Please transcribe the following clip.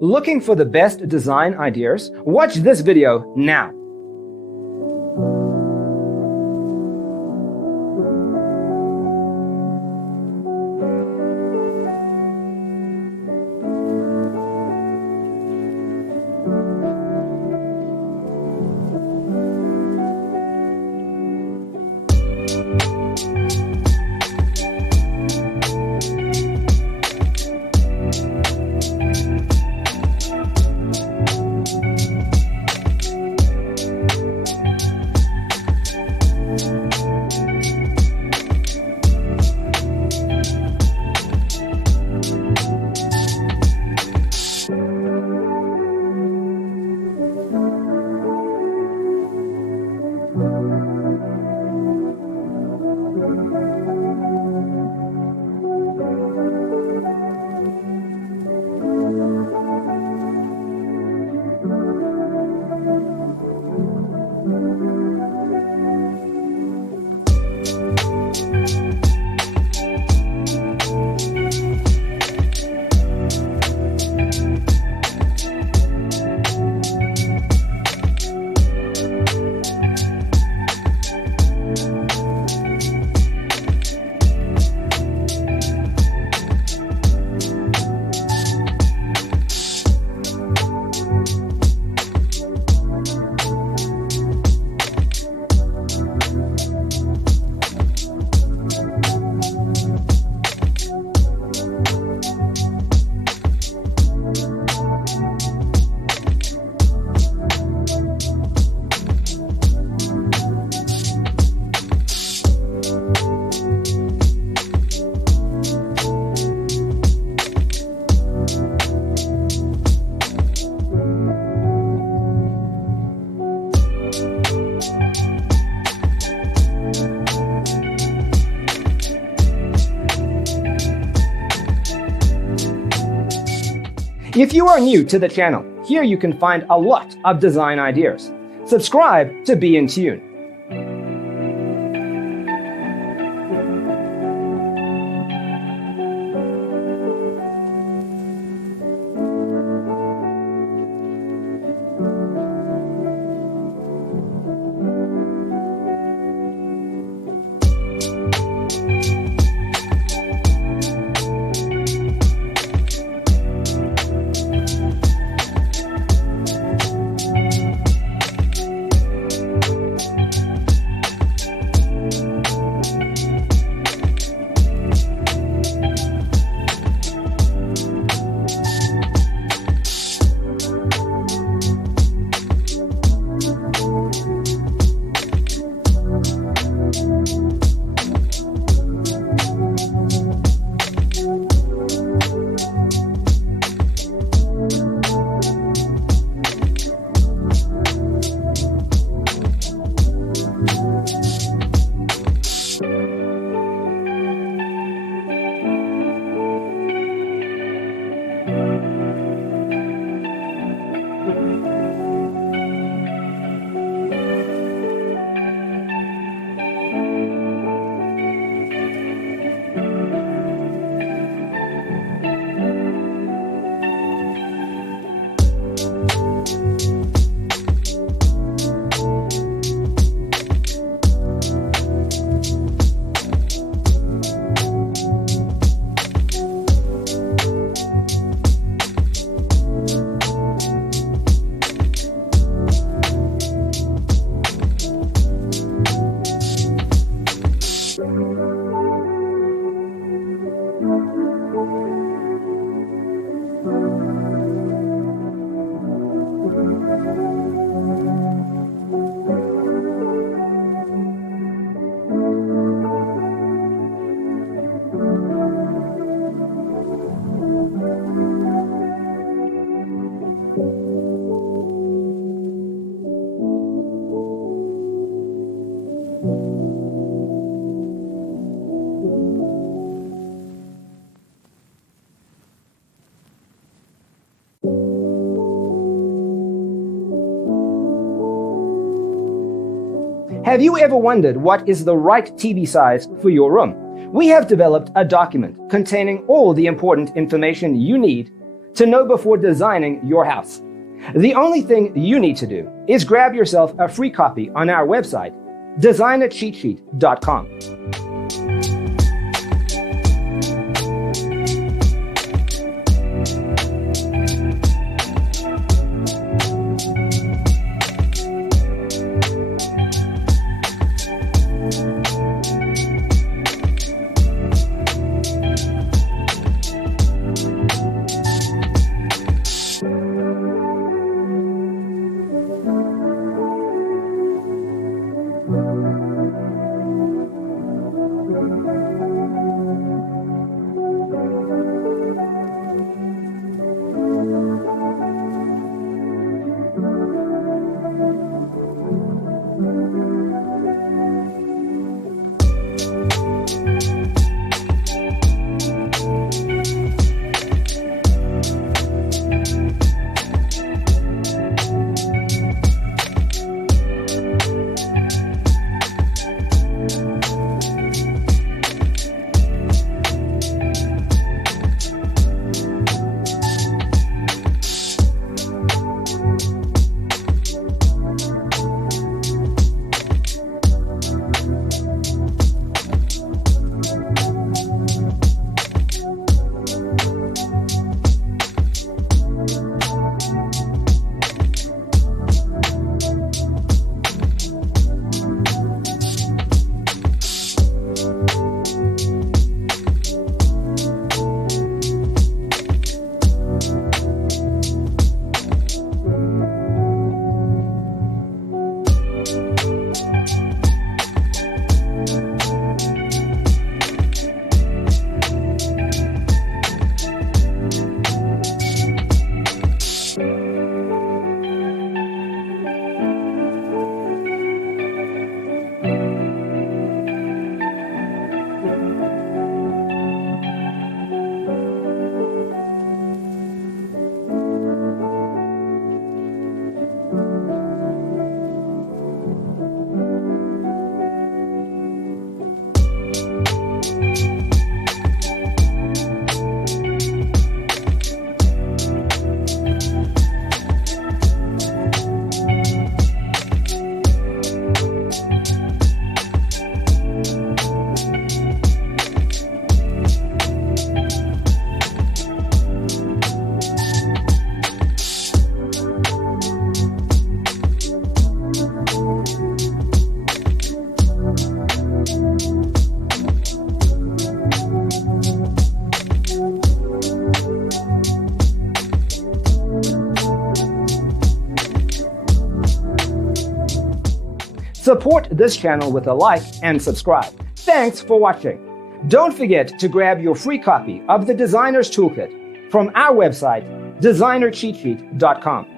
Looking for the best design ideas? Watch this video now. If you are new to the channel, here you can find a lot of design ideas. Subscribe to be in tune. Have you ever wondered what is the right TV size for your room? We have developed a document containing all the important information you need to know before designing your house. The only thing you need to do is grab yourself a free copy on our website, designercheatsheet.com. Support this channel with a like and subscribe. Thanks for watching. Don't forget to grab your free copy of the Designer's Toolkit from our website, designercheatsheet.com.